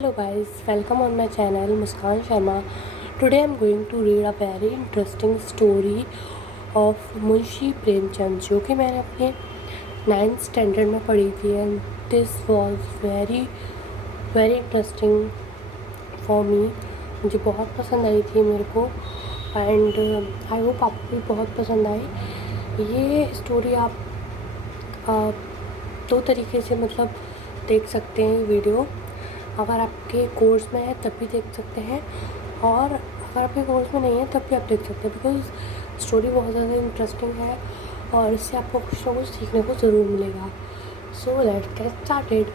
Hello guys, welcome on my channel Muskan Sharma. Today I am going to read a very interesting story of Munshi Premchand जो कि मैंने अपने 9th standard में पढ़ी थी and this was very very interesting for me. मुझे बहुत पसंद आई थी मेरे को एंड आई होप आपको भी बहुत पसंद आई। ये स्टोरी आप दो तरीके से देख सकते हैं। वीडियो अगर आपके कोर्स में है तब भी देख सकते हैं और अगर आपके कोर्स में नहीं है तब भी आप देख सकते हैं, बिकॉज स्टोरी बहुत ज़्यादा इंटरेस्टिंग है और इससे आपको कुछ ना कुछ सीखने को ज़रूर मिलेगा। So let's get started.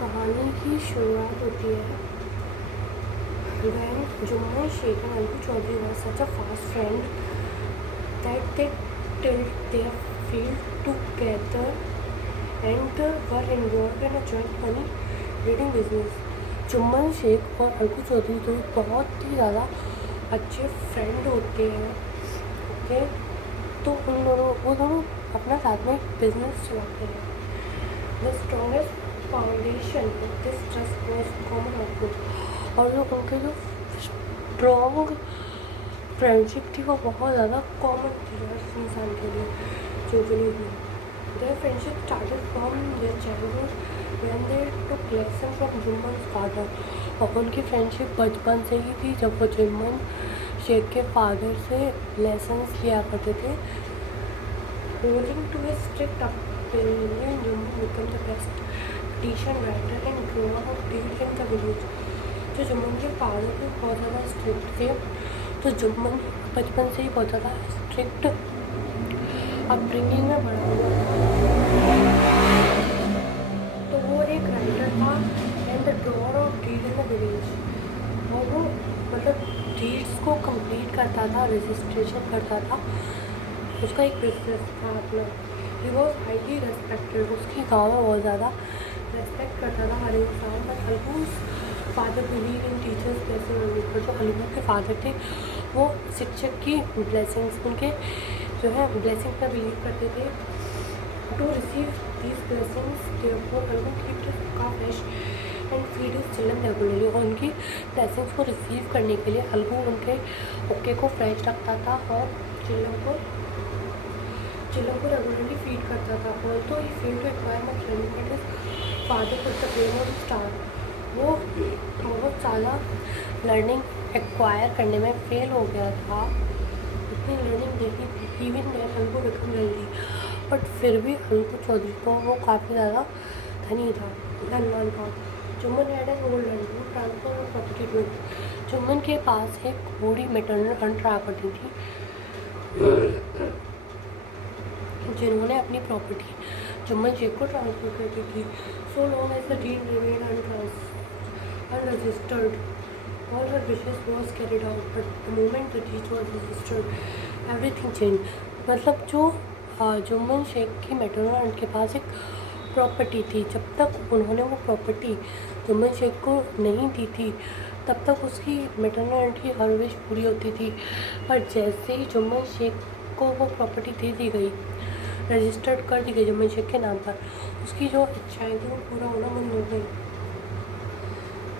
कहानी की शुरुआत होती है when Jumma Sheikh and Alku Chaudhary were such a fast friend that they tilt their field together and were involved in a joint money reading business. Jumman Sheikh और अलगू चौधरी तो बहुत ही ज़्यादा अच्छे फ्रेंड होते हैं। ओके, तो वो दोनों अपना साथ में बिजनेस चलाते हैं। The strongest foundation this trust was common outlook, और जो उनके जो स्ट्रॉन्ग फ्रेंडशिप थी वो बहुत ज़्यादा कॉमन थी हर इंसान के लिए जो बिलीव में। Their friendship started from their childhood when they took lessons from Jumman's father. और उनकी फ्रेंडशिप बचपन से ही थी जब वो जुम्मन शेख के फादर से लेसन्स लिया करते थे। Owing to his strict upbringing, Jumman became the best petition writer and drawer of deeds in the village. जो जुम्मन के फादर भी बहुत ज़्यादा स्ट्रिक्ट थे, तो जुम्मन बचपन से ही बहुत ज़्यादा स्ट्रिक्ट अपब्रिंगिंग में बड़ा हुआ था। तो वो एक राइटर था and the drawer of deed in the village, और वो डीड्स को कंप्लीट करता था, रजिस्ट्रेशन करता था। उसका एक बिजनेस था अपना। ही वॉज हाईली रेस्पेक्टेड, उसकी गाँव में बहुत ज़्यादा रेस्पेक्ट करता था हर इंसान। But Algu's father believe in teachers blessing on people. जो अलगू के फादर थे वो शिक्षक की ब्लेसिंग्स, उनके जो है ब्लेसिंग पर बिलीव करते थे। To receive these blessings therefore Algu kept his hookah fresh and feed his children regularly. और उनकी ब्लेसिंग्स को रिसीव करने के लिए अलगू उनके कुक्के को फ्रेश रखता था और चिल्ड्रन को रेगुलरली फीड करता था। Although he failed to acquire much learning but his father put the blame on star. वो बहुत ज़्यादा लर्निंग एक्वायर करने में फेल हो गया था, इतनी लर्निंग देखी थी। Even then Alagu become wealthy, but फिर भी अलगू चौधरी को वो काफ़ी ज़्यादा धनवान था। Jumman had an old land who transfer of property to him. Jumman के पास एक बूढ़ी मैटरनल हंट रहा करती थी जिन्होंने अपनी प्रॉपर्टी जुम्मन शेख को ट्रांसफ़र कर दी थी। So long as the deed remain unregistered, all her wishes was carried out, but the moment the deed was registered, everything changed। जो जुम्मन शेख की मैटरनल हंट के पास एक प्रॉपर्टी थी, जब तक उन्होंने वो प्रॉपर्टी जुम्मन शेख को नहीं दी थी तब तक उसकी मैटरनल हंट की हर विश पूरी होती थी। पर जैसे ही जुम्मन शेख को वो प्रॉपर्टी दे दी गई, रजिस्टर्ड कर दी गई जुम्मन शेख के नाम पर, उसकी जो इच्छाएँ थी वो पूरा होना बंद हो गई।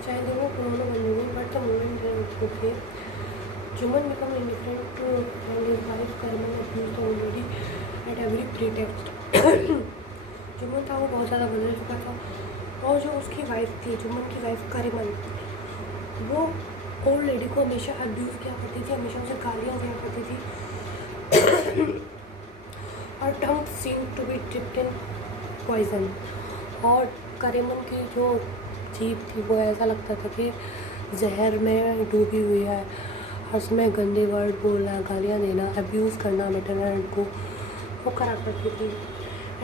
But the moment they okay, Juman became indifferent to and his wife Karman abused the old lady at every pretext। Jumman था वो बहुत ज़्यादा बदल चुका था, और जो उसकी वाइफ थी जुम्मन की वाइफ करीमन, वो ओल्ड लेडी को हमेशा अब्यूज़ किया करती थी, हमेशा उसे गालियाँ दिया करती थी। और tongue seem to be dipped in poison, और करीमन की जो जीभ थी वो ऐसा लगता था कि जहर में डूबी हुई है। और उसमें गंदे वर्ड बोलना, गालियाँ देना, अब्यूज़ करना मैटरनल को वो करा करती थी।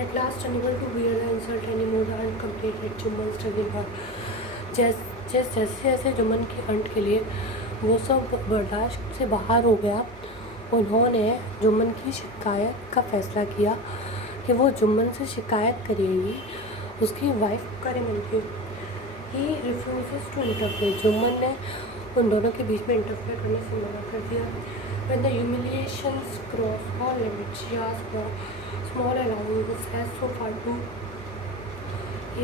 At last unable to bear the insult any more the aunt completed Jumman struggling her. जैसे जैसे जुम्मन की हंट के लिए वो सब बर्दाश्त से बाहर हो गया, उन्होंने जुम्मन की शिकायत का फ़ैसला किया कि वो जुम्मन से शिकायत करेगी। उसकी वाइफ करीमन थी। ही रिफ्यूज़ेस टू इंटरफेयर। जुम्मन ने उन दोनों के बीच में इंटरफेयर करने से मना कर दिया। When the humiliations cross all limits, she asked for small allowances so far to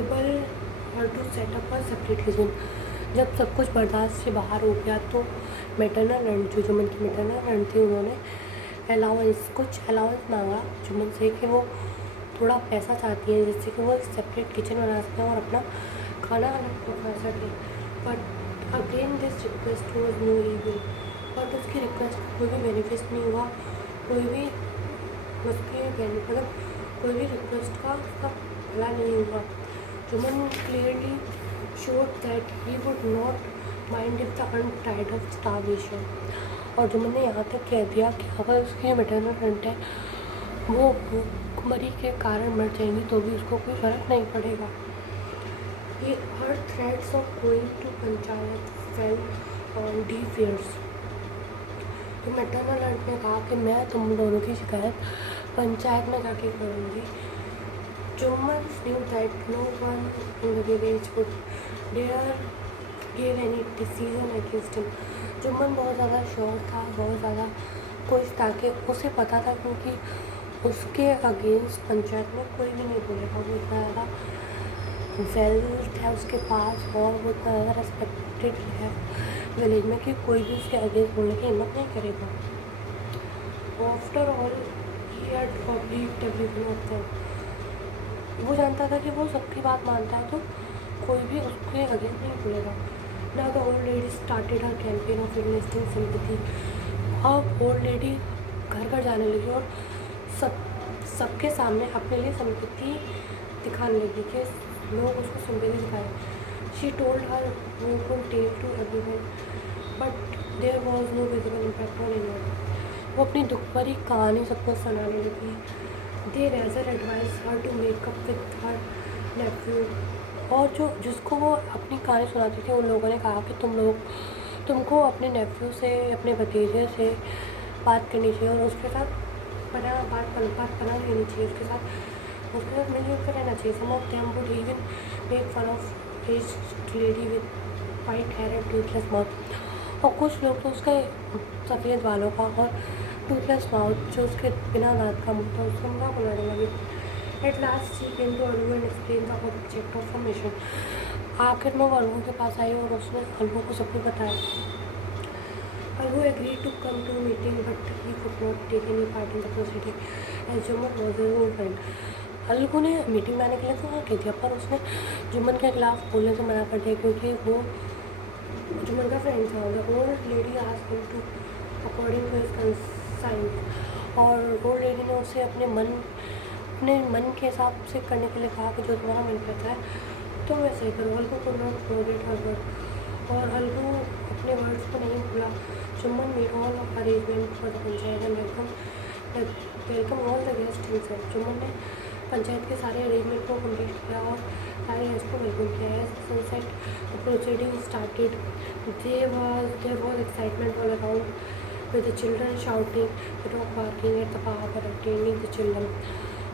able her to set up a separate kitchen. जब सब कुछ बर्दाश्त से बाहर हो गया तो मैटरनल एंड जो जुम्मन की मैटरनल एंड थी उन्होंने कुछ अलाउंस मांगा जुम्मन से कि वो थोड़ा पैसा चाहती है जिससे कि वो सेपरेट किचन बना सकें और अपना खाना अलग पका सकें। But again this request was no avail. But उसकी रिक्वेस्ट का कोई भी बेनिफिट नहीं हुआ, कोई भी मतलब कोई भी रिक्वेस्ट का उसका भला नहीं हुआ। Jumman clearly showed that he would not mind if the aunt died of starvation। और जुम्मन ने यहाँ तक कह दिया कि अगर उसकी मैटरनल आंट है वो भूखमरी के कारण मर जाएंगी तो भी उसको कोई फ़र्क नहीं पड़ेगा। ये her threats of going to panchayat fell on deaf ears. तो मैटरनल आंट ने कहा कि मैं तुम दोनों की शिकायत पंचायत में जाके करूँगी। Jumman knew that no one in the village would dare give any decision against him। Jumman बहुत ज़्यादा श्योर था, बहुत ज़्यादा खुश था कि उसे पता था क्योंकि उसके अगेंस्ट पंचायत में कोई भी नहीं बोलेगा। वो इतना ज़्यादा वेल्थ है उसके पास और वो इतना ज़्यादा रेस्पेक्टेड है विलेज में कि कोई भी उसके अगेंस्ट बोलने की हिम्मत नहीं करेगा। After all he had public everyone of them. वो जानता था कि वो सबकी बात मानता है तो कोई भी उसके अगेंस्ट नहीं बोलेगा। Now the old lady started her campaign of investing sympathy. अब ओल्ड लेडी घर घर जाने लगी और सबके सामने अपने लिए सिंपैथी दिखाने लगी कि लोग उसको सिंपैथी दिखाएं। She told her woeful tale to everyone but there was no visible impact on anyone. वो अपनी दुख भरी कहानी सबको सुनाने लगी। They rather advice her to make up with her nephew. और जिसको वो अपनी कहानी सुनाती थी उन लोगों ने कहा कि तुमको अपने नेफ्यू से, अपने भतीजे से बात करनी चाहिए और उसके साथ बात बना लेनी चाहिए, उसके साथ मिलजुल कर रहना चाहिए। Some of them would even make fun of aged lady with white hair and toothless mouth. और कुछ लोग तो उसके सफ़ेद बालों का और टूथलेस माउथ जो उसके बिना दांत का मुँह था उसका मजाक बनाने लगे। At last she came to Alagu and explain the object of mission. आखिर में वो अलगू के पास आई और उसने अलगू को सब कुछ बताया। Alagu agree to come to meeting but he could not take any part in the proceeding as Jumman was his own friend. Alagu ने मीटिंग में आने के लिए तो हाँ कह दिया पर उसने जुम्मन के खिलाफ बोलने से मना कर दिया क्योंकि वो जुम्मन का फ्रेंड था। The old lady asked him to according to his conscience. और ओल्ड लेडी ने उसे अपने मन के हिसाब से करने के लिए कहा कि जो तुम्हारा मन करता है तो वैसे ही करो। अलगू को नॉट फॉरगेट हर वर्ड। और अलगू अपने वर्ड्स को नहीं भूला। Jumman made all of arrangement for the panchayat and welcome all the guest himself. Jumman ने पंचायत के सारे अरेंजमेंट को कंप्लीट किया और सारे गेस्ट को वेलकम किया। As sunset the proceeding started. There was excitement all around with the children shouting, the dog barking at the power attending the children।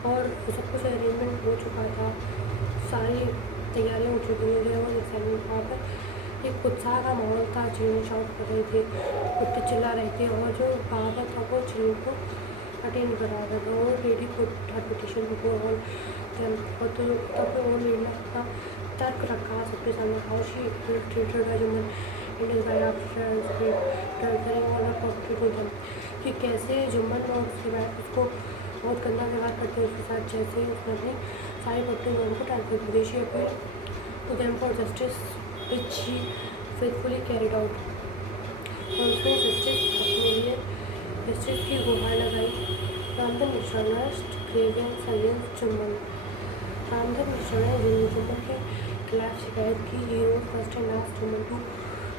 और सब कुछ अरेंजमेंट हो चुका था, सारी तैयारियां हो चुकी थी और एक्साइटमेंट वहाँ पर एक उत्साह का माहौल था। चिल्ड्रन शाउट कर रहे थे, कुत्ते चिल्ला रहे थे और जो बाबा था वो चिल्ड्रन को अटेंड करा रहा था। और lady put her petition before all और तो तब और लेडी ने अपना तर्क रखा सबके सामने। हाउ शी ट्रीटेड जुम्मन कि कैसे जुम्मन और उसके बाद उसको बहुत गंदा व्यवहार करते हैं उसके साथ, जैसे उसने अपनी सारी प्रॉपर्टी में उनको ट्रांसफर कर दी। She appeal to them for justice which she faithfully carried out. और उसने जस्टिस की गुहार लगाई। Ramdhan Mishra nursed grievances against Jumman. रामधन मिश्रण ने जुम्मन के खिलाफ शिकायत की। He rose first and last Jumman to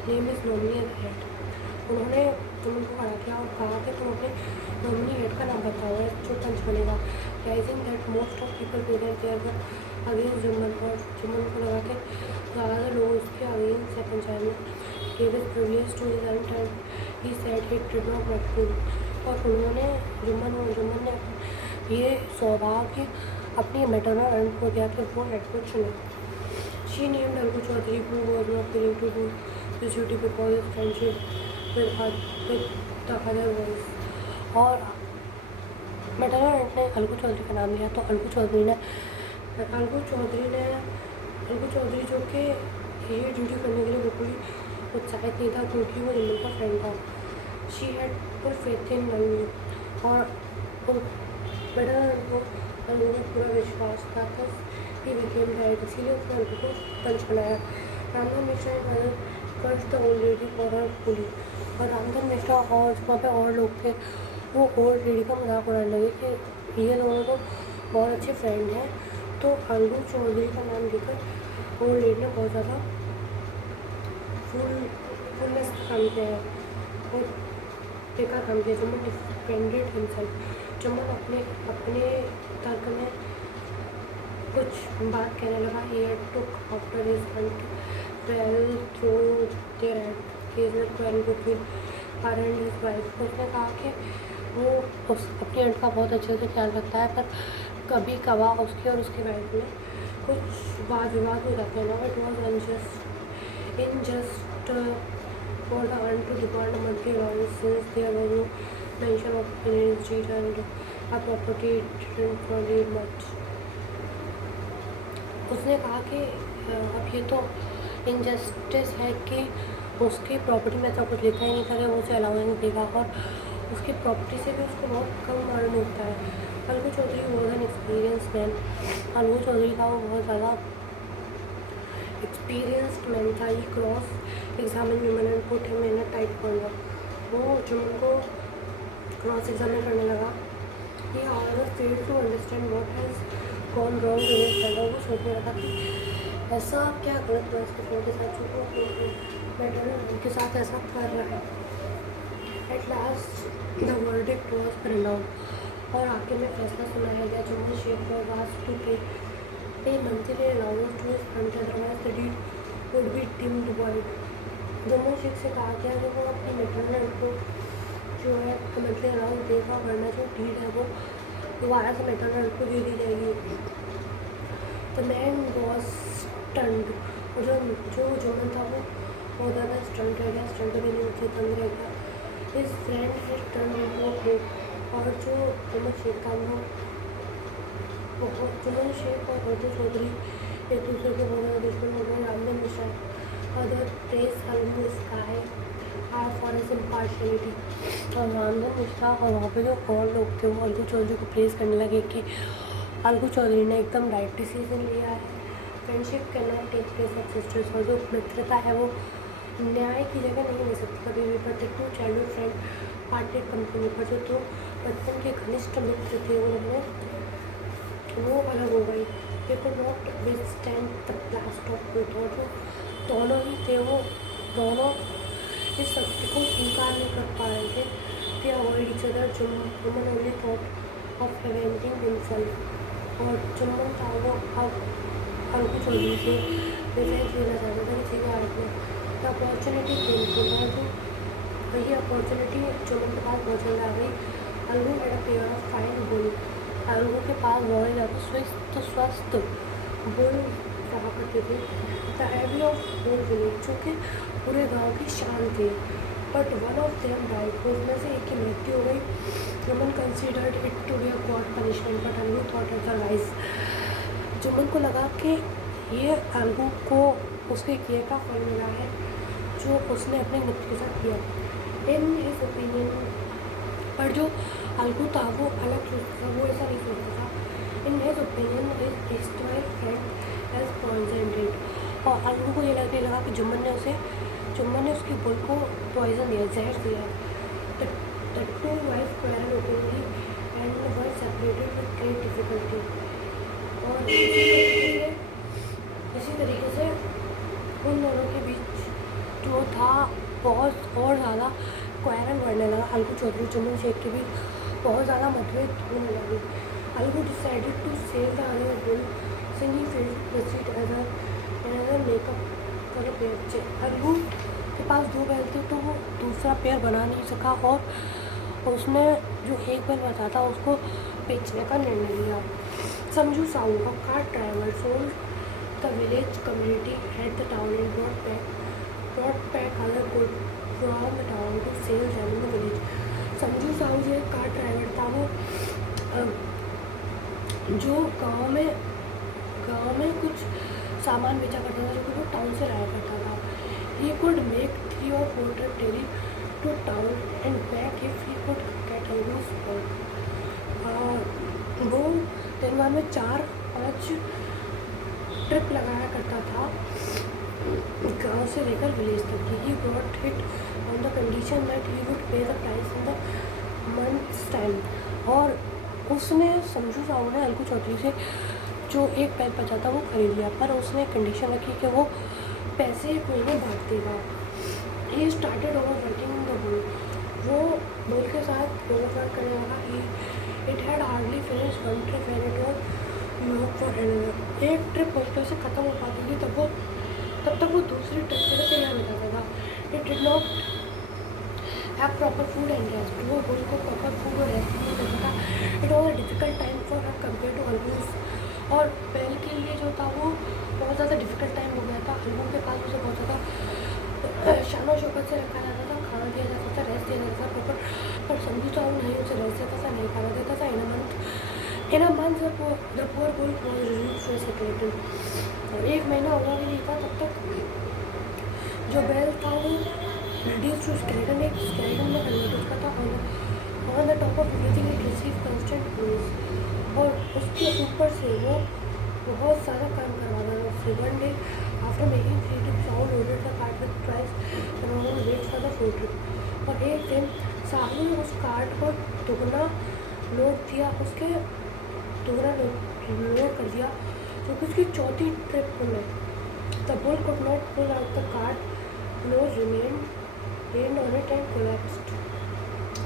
name is nominee as head. उन्होंने जुम्मन को खड़ा किया और कहा कि तुम अपने नॉमिनी हेड का नाम बताओ जो पंच बनेगा। Rising that most of people present there were against Jumman. और जुम्मन को लगा कि ज़्यादातर लोग उसके अगेंस्ट है पंचायत में। gave his privilege to his aunt and he said he did not want to। और उन्होंने जुम्मन ने ये सौभाग्य अपनी मैटरनल आंट को दिया कि वो हेड को चुने। She named Alagu Chaudhary who was not willing to do this duty because his friendship with the other boys। और मैटरनल आंट ने अलगू चौधरी का नाम लिया तो अलगू चौधरी ने अलगू चौधरी जो कि ये ड्यूटी करने के लिए बिल्कुल ही उत्साहित नहीं था क्योंकि वो जुम्मन का फ्रेंड था। She had full faith in Algu और बड़ा वो अलगू में पूरा विश्वास था। ही बिकेम डायरेक्ट, इसीलिए उसने अलगू को पंच बनाया। Ramdhan Mishra and other cursed the old lady for her folly. और रामधन मिश्रा और वहाँ पे और लोग थे, वो ओल्ड लेडी का मजाक उड़ाने लगे कि ये दोनों तो बहुत अच्छे फ्रेंड हैं। तो अलगू चौधरी का नाम लेकर ओल्ड लेडी ने बहुत ज़्यादा फुलनेस काम किया है और बेकार काम किया। चुम्बन डिफेंडेड हिमसेल्फ। चुम्बन अपने तर्क में कुछ बात कहने लगा। He took after his aunt well through their occasional quarrel between her and his wife. उसने कहा कि वो अपनी हंट का बहुत अच्छे से ख्याल रखता है, पर कभी कभार उसकी और उसकी वाइफ में कुछ वाद विवाद हो जाते हैं ना। It was unjust for the aunt to demand a monthly allowance since there was no mention of an street and a property didn't really much. उसने कहा कि अब ये तो इनजस्टिस है कि उसकी प्रॉपर्टी में ऐसा कुछ लिखा ही नहीं था कि वो उसे अलाउंस देगा और उसकी प्रॉपर्टी से भी उसको बहुत कम अर्न होता है। Algu Chaudhary was an experience man. Algu Chaudhary का वो बहुत ज़्यादा एक्सपीरियंस्ड मैन था। He cross examine Jumman and put him in a tight corner. वो जुम्मन को क्रॉस एग्जामिन करने लगा। He however failed to understand what has gone wrong in his friend. वो सोचने लगा कि ऐसा क्या गलत हुआ इसके फ्रेंड के साथ जो वो मैटरनल उनके साथ ऐसा कर रहा है। At last the verdict was pronounced और आखिर में फैसला सुनाया गया। Jumman Sheikh was asked to pay monthly allowance to his friend, otherwise the deed would be deemed void. Jumman Sheikh से कहा गया कि वो अपनी मैटरनल को जो है मंथली अलाउंस देगा, वरना जो डीड है वो दोबारा से मैटरनल को दे दी जाएगी। The man was stunned. और जो जुम्मन था वो बहुत ज़्यादा स्टंट रह गया, स्टंट भी नहीं उससे तंग रह गया। His friend had turned into a plate. और जो जुम्मन शेख था वो जुम्मन शेख और अलगू चौधरी एक दूसरे के बहुत ज़्यादा दुश्मन हो गए। Ramdhan Mishra other press Alagu sky are for his impartiality. और रामधन मिश्रा और वहाँ पे जो और लोग थे वो अलगू चौधरी को प्रेस करने लगे कि अलगू चौधरी ने एकदम राइट डिसीजन लिया है। Friendship can not take place of sisters. और जो मित्रता है वो न्याय की जगह नहीं ले सकती कभी भी। But two childhood friend parted company पर जो दो बचपन के घनिष्ठ मित्र थे वो अलग हो गई। They could not withstand the blast of both. और जो दोनों ही थे वो दोनों इस सत्य को स्वीकार नहीं कर पा रहे थे। They avoid each other. Jumman only thought of avenging himself. और जुम्मन था वो अब अलगू चौधरी से रिवेंज लेना चाहता था किसी के हाथ में। The opportunity came too. और जो वही अपॉर्चुनिटी जुम्मन के पास बहुत जल्द आ गई। Alagu had a pair of fine bull. Alagu के पास बहुत ज़्यादा स्वस्थ बुल रहा करते थे। The envy of whole village, जो कि पूरे गांव की शान थे। But one of them died. उसमें से एक की मृत्यु हो गई। Jumman considered it to be a god punishment, but Alagu thought otherwise. Jumman को लगा कि ये अलगू को उसके किए का फल मिला है जो उसने अपने मित्र के साथ किया। इन हिज ओपिनियन, पर जो अलगू था वो अलग सोचता था, वो ऐसा नहीं सोचता था। In his opinion his friend has poisoned it. और अलगू को ये लगने लगा कि जुम्मन ने उसकी बुल को पॉइजन दिया, जहर दिया। The two wife quarrel openly and were separated with great difficulty. और इसी तरीके से उन दोनों के बीच जो था बहुत और ज़्यादा क्वेरल बढ़ने लगा। अलगू चौधरी जुम्मन शेख के बीच बहुत ज़्यादा मतभेद होने लगे। Alagu decided to save the other bull since he failed to proceed other make up for a pair. Alagu के पास दो बैल थे तो वो दूसरा पेयर बना नहीं सका और उसने जो एक बैल बचा था उसको बेचने का निर्णय लिया। समझू Sahu a car driver sold the village community at the town and brought back other goods from the town to sell them in the village. समझू साहू जो एक कार ड्राइवर था वो जो गांव में कुछ सामान could make 3 or 4 trips daily to town and back if he could get Algu's help. वो दिन भर में 4-5 ट्रिप लगाया करता था गांव से लेकर विलेज तक की. He brought it on the condition that he would pay the price in the month's time. और उसने समझू साहू ने अलगू चौधरी से जो एक पैर बचा था वो खरीद लिया, पर उसने कंडीशन रखी कि वो पैसे महीने बांट देगा. He started overworking the bull. वो बुल के साथ ओवरवर्क करने लगा. It had hardly finished one trip when it was locked for another. एक ट्रिप मुश्किल से ख़त्म हो पाती थी तब तक वो दूसरी ट्रिप के लिए तैयार हो जाता था. It did not have proper food and rest. वो बुल को प्रॉपर फूड और रेस्ट नहीं करता था. It was a difficult time for her compared to Algus. और बैल के लिए जो था वो बहुत ज़्यादा डिफ़िकल्ट टाइम हो गया था. अलगू के पास उसे बहुत ज़्यादा शानो शौकत से रखा जाता था, खाना दिया जाता था, रेस्ट दिया जाता था. पर समझू चाहू नहीं उसे रेस्ट देता था, नहीं खाना देता था. In a month the poor bull was reduced to skeleton. और 1 महीना होगा भी नहीं था तब तक जो बैल था वो रिड्यूस टू स्केलेटन, एक स्केलेटन में कन्वर्ट हो चुका था. On the top of everything it receive constant blows. और उसके ऊपर से वो बहुत सारा काम करवाना था उससे. One day after making 3 trips Sahu loaded the cart with price and wait for the 4th trip. और एक दिन साहू ने उस कार्ट को दुगना लोड दिया, उसके दुगना लोड कर दिया जो कि उसकी 4थी ट्रिप में. The bull could not pull out the cart. Load rained on it and collapsed.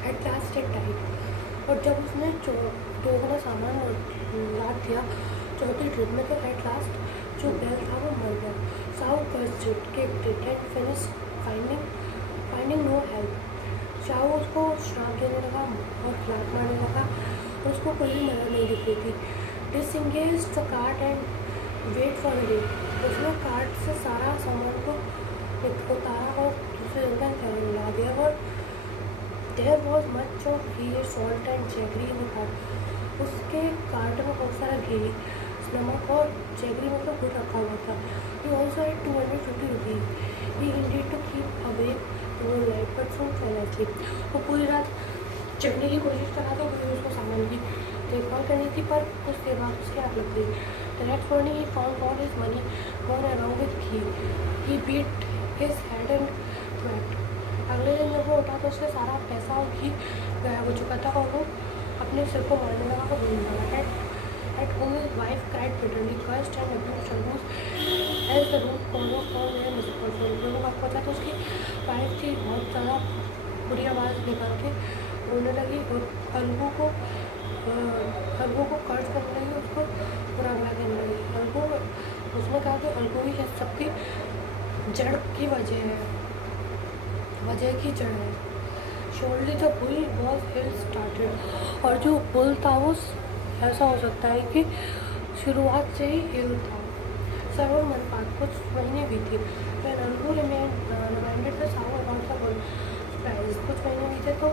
At last it died. और जब उसने दोगुना सामान लाद दिया 4थी ट्रिप में तो एट लास्ट जो बैल था वो मर गया. Sahu cursed it, kicked it and finished finding no help. Sahu उसको श्राप देने लगा और लात मारने लगा और उसको कोई भी मदद नहीं दिख रही थी. Disengaged the cart and wait for the day. उसने कार्ट से सारा सामान को उतारा और दूसरे दिन का ला दिया. और there was much of ghee, salt and jaggery in the cart. उसके कार्ट में बहुत सारा घी, नमक और जैगरी मतलब गुड़ रखा हुआ था. He also had 250 rupees. He intended to keep awake the whole night, but soon fell asleep. वो पूरी रात जगने की कोशिश कर रहा था क्योंकि उसको सामान की देखभाल करनी थी, पर कुछ देर बाद उसकी आँख लग गई. The next morning he found all his money gone along with ghee. He beat his head and wept. अगले दिन जब वो उठा तो उसका सारा पैसा और घी गायब हो चुका था और वो अपने सिर को मारने लगा और रोने लगा. At home his wife cried bitterly, cursed and abused Algus as the root cause of all their misfortune. जब वो घर पहुँचा तो उसकी वाइफ थी बहुत ज़्यादा बुरी आवाज़ निकाल के रोने लगी और अलगू को कर्ज करने लगी, उसको बुरा भला देने लगी. उसने कहा कि अलगू ही इस सबकी जड़ की वजह की जड़ है. Shortly the bull was ill started. और जो बुल था वो ऐसा हो सकता है कि शुरुआत से ही हिल था. सर्वर मन पात कुछ महीने भी थे. When Alagu reminded the Sahu about the bull price. कुछ महीने भी थे तो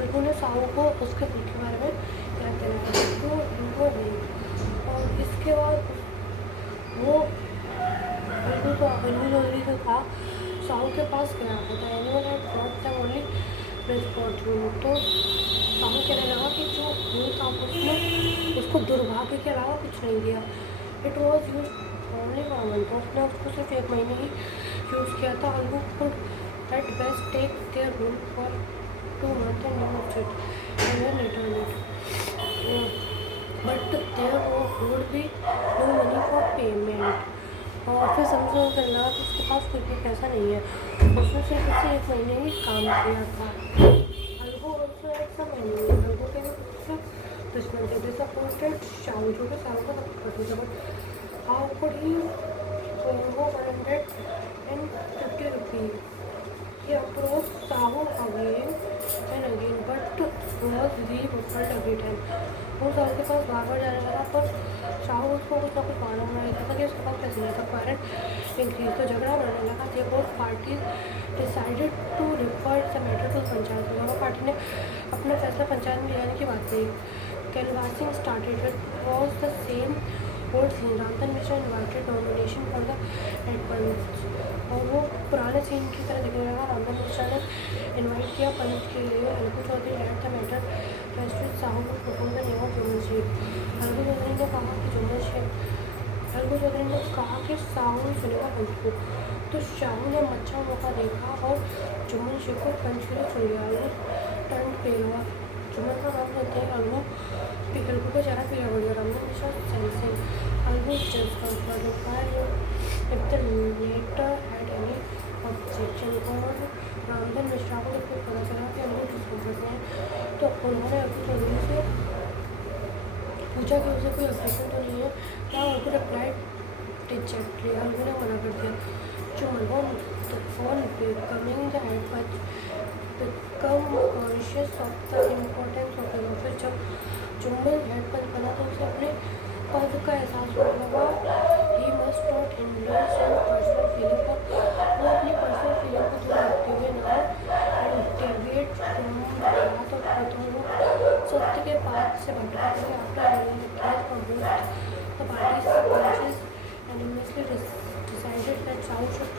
अलगू ने साहू को उसके बुल के बारे में याद दिलाया तो इनको नहीं. और इसके बाद वो अलगू चौधरी जो था साहू के पास गया था. Animal had brought them only misfortune. तो साहू कहने लगा कि जो भूल था उसने उसको दुर्भाग्य के अलावा कुछ नहीं दिया. It was use only for month. उसने उसको सिर्फ 1 महीने ही यूज़ किया था. Alagu could at best take their rule for 2 months and use it and then return it. But there would be no money for payment. और फिर समझो करने लगा कि उसके पास कोई भी पैसा नहीं है. उसने सिर्फ उससे 1 महीने ही काम किया था. Algu also had some enemy. Algu के भी कुछ दुश्मन थे. Disappointed साहू जो कि साहू का सपोर्ट था. But how could he go 150 rupees. He approached Sahu again and again, but was repulsed every time. वो साहू के पास बार बार जाने लगा पर साहू उसको कुछ ना कुछ बहाना बना देता था कि उसके पास पैसे नहीं था. क्वारंट इंक्रीज तो झगड़ा बढ़ने लगा. The both parties decided to refer the matter to panchayat. दोनों पार्टी ने अपना फैसला पंचायत में जाने की बात कही. Canvassing started. It was the same old scene. Ramdhan Mishra invited nomination for the head. और वो पुराने सीन की तरह दिखने लगा। रामधन मिश्रा ने इनवाइट किया पंच के लिए। Algu Chaudhary at the matter restaurant Sahu को propose the name of Jumman Sheikh. Algu Chaudhary ने कहा कि साहू सुनेगा पंच को, तो शाहू ने अच्छा मौका देखा और जुम्मन शेख को पंच के लिए चुन लिया। अलगू टर्न पेल हुआ। जुम्मन का नाम लेते ही अलगू का चेहरा पीला पड़ गया। रामधन मिश्रा सेंसिंग अलगू जज comfort if the later had any objection और रामधन मिश्रा को जब पता चला कि अलगू डिस्कम्फर्ट में है तो उन्होंने अलगू चौधरी से पूछा कि उसे कोई ऑब्जेक्शन तो नहीं है। क्या अलगू रिप्लाइड डिजेक्टली। अलगू ने मना कर दिया। Jumman on becoming the head but become conscious of the importance of the office। जब जुम्मन हेड पंच बना तो उसे अपने पद का एहसास होने लगा। He must not indulge in personal feeling पर वो अपनी पर्सनल फीलिंग को दूर रखते हुए ना डेविएट फ्रॉम बात और प्रथम सत्य के पाथ से भटका थे। After the parties branches unanimously decided that Sahu should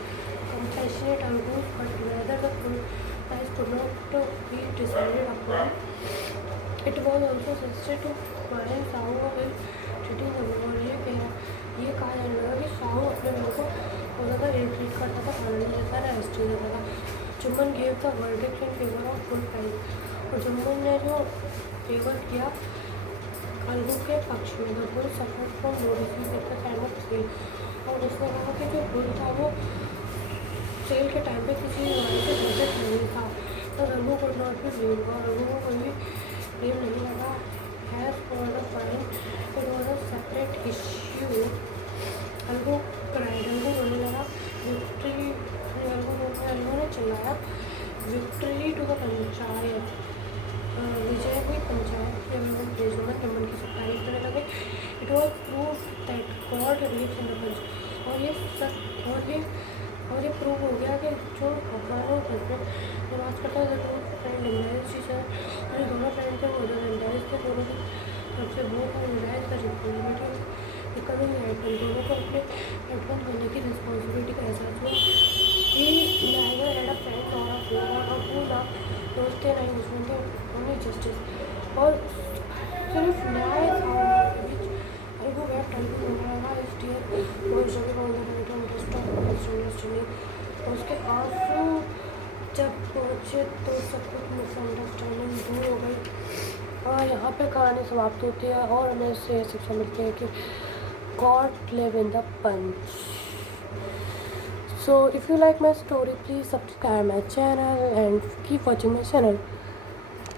compassionate Algoo, but whether the price could not be decided upon. It was also suggested to find Sahu while treating the war। ये कहा जाने लगा कि साहू अपने लोगों को बहुत ज़्यादा इरिटेट करता था, खाना नहीं देता, रेस्ट नहीं देता था। Jumman gave the verdict in favour of full price और जुम्मन ने जो फेवर किया अलगू के पक्ष में। The bull suffered from low receive at the time of sale और उसने कहा कि जो बुल था वो सेल के टाइम पे किसी वाले से बजट नहीं था। तो रघु को नॉट भी ब्लेम हुआ। रघु को कोई भी ब्लेम नहीं लगा। As for the fine it was a separate issue. Algu cried. Algu रोने लगा। विक्ट्री अलगू ने चिल्लाया विक्ट्री टू द पंचायत। विजय हुई पंचायत के जुम्मन की सब तारीफ करने लगे। It was proof that God lives in the panch और ये प्रूव हो गया कि जो भगवान निवास करता है फ्रेंड लिंडाइज और जो दोनों फ्रेंड थे वो लिंडाइज थे। दोनों की तरफ से वो लिंडाइज का रिस्पॉन्सिबिलिटी बिकमिंग हेडफोन दोनों को अपने हेडफोन बनने की रिस्पॉन्सिबिलिटी का एहसास हुआ। ही नाइदर हैड अ फ्रेंड और अ फोन ना दोस्त थे ना ही दुश्मन थे, ओनली जस्टिस और सिर्फ न्याय था उनके बीच। अलगू वेप्ट। अलगू रोने लगा। इस डियर वो जगह on the return test of misunderstanding. उसके आंसू जब पहुँचे तो सब कुछ मिसअंडरस्टैंडिंग दूर हो गई। और यहाँ पे कहानी समाप्त होती है और हमें इससे शिक्षा मिलती है कि God live in the panch. So if you like my story, please subscribe my channel and keep watching my channel.